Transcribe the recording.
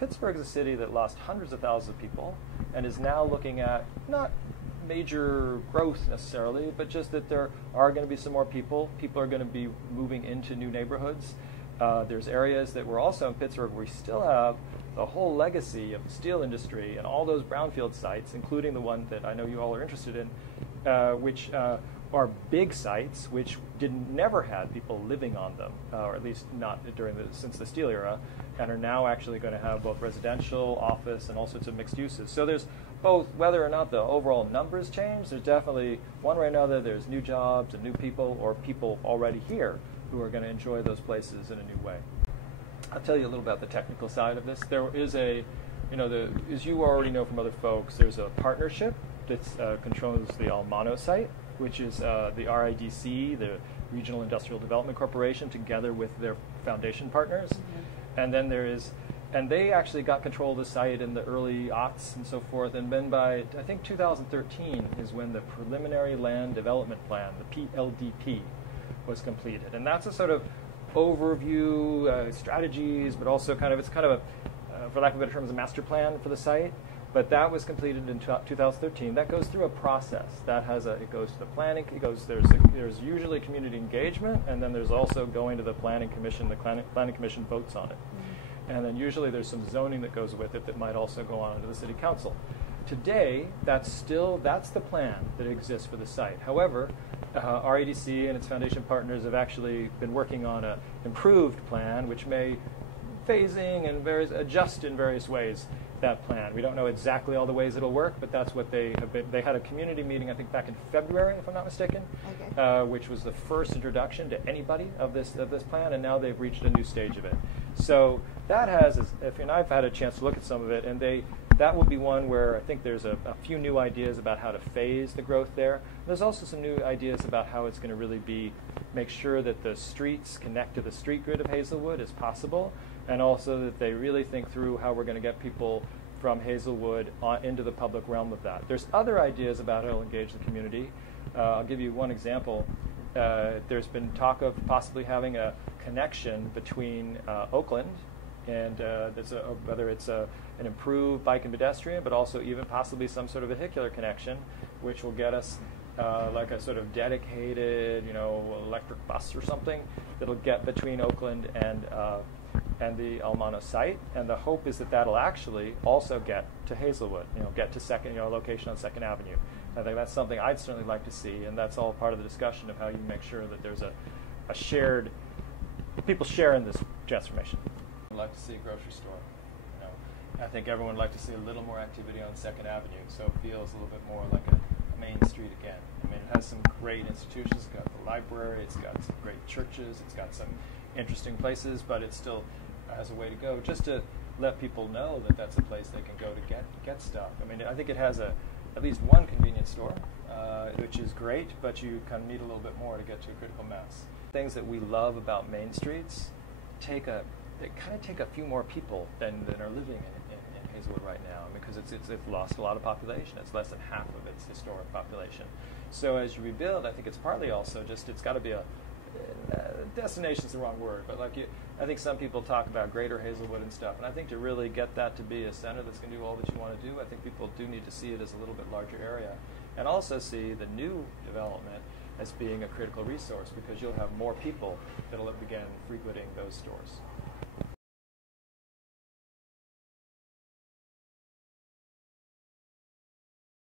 Pittsburgh is a city that lost hundreds of thousands of people and is now looking at not major growth necessarily, but just that there are going to be some more people. People are going to be moving into new neighborhoods. There's areas that we're also in Pittsburgh where we still have the whole legacy of the steel industry and all those brownfield sites, including the one that I know you all are interested in, which are big sites which never had people living on them, or at least not since the steel era, and are now actually going to have both residential, office, and all sorts of mixed uses. So there's both, whether or not the overall numbers change, there's definitely, one way or another, there's new jobs and new people, or people already here who are going to enjoy those places in a new way. I'll tell you a little about the technical side of this. There is as you already know from other folks, there's a partnership that controls the Almano site, which is the RIDC, the Regional Industrial Development Corporation, together with their foundation partners. Mm-hmm. And then and they actually got control of the site in the early aughts and so forth. And then by, I think, 2013 is when the Preliminary Land Development Plan, the PLDP, was completed. And that's a sort of overview, strategies, but also it's kind of a, for lack of better terms, a master plan for the site. But that was completed in 2013. That goes through a process. It goes to the planning. There's usually community engagement, and then there's also going to the planning commission. The planning commission votes on it, and then usually there's some zoning that goes with it that might also go on to the city council. Today, that's the plan that exists for the site. However, REDC and its foundation partners have actually been working on an improved plan, which may phasing and adjust in various ways that plan. We don't know exactly all the ways it'll work, but that's what they have been. They had a community meeting, I think, back in February, if I'm not mistaken, which was the first introduction to anybody of this plan, and now they've reached a new stage of it. So that I've had a chance to look at some of it, and that will be one where I think there's a few new ideas about how to phase the growth there. There's also some new ideas about how it's going to really make sure that the streets connect to the street grid of Hazelwood as possible, and also that they really think through how we're going to get people from Hazelwood into the public realm of that. There's other ideas about how to engage the community. I'll give you one example. There's been talk of possibly having a connection between Oakland and whether it's an improved bike and pedestrian, but also even possibly some sort of vehicular connection, which will get us like a sort of dedicated, electric bus or something that'll get between Oakland and the Almano site. And the hope is that that'll actually also get to Hazelwood, get to location on 2nd Avenue. I think that's something I'd certainly like to see, and that's all part of the discussion of how you make sure that there's people share in this transformation. I'd like to see a grocery store. I think everyone would like to see a little more activity on 2nd Avenue, so it feels a little bit more like a main street again. I mean, it has some great institutions. It's got the library, it's got some great churches, it's got some interesting places, but it still has a way to go. Just to let people know that that's a place they can go to get stuff. I mean, I think it has at least one convenience store, which is great, but you kind of need a little bit more to get to a critical mass. Things that we love about main streets they kind of take a few more people than are living in Hazelwood right now, because it's lost a lot of population. It's less than half of its historic population. So as you rebuild, I think it's partly also just it's got to be destination's the wrong word, but I think some people talk about Greater Hazelwood and stuff, and I think to really get that to be a center that's going to do all that you want to do, I think people do need to see it as a little bit larger area, and also see the new development as being a critical resource, because you'll have more people that'll begin frequenting those stores.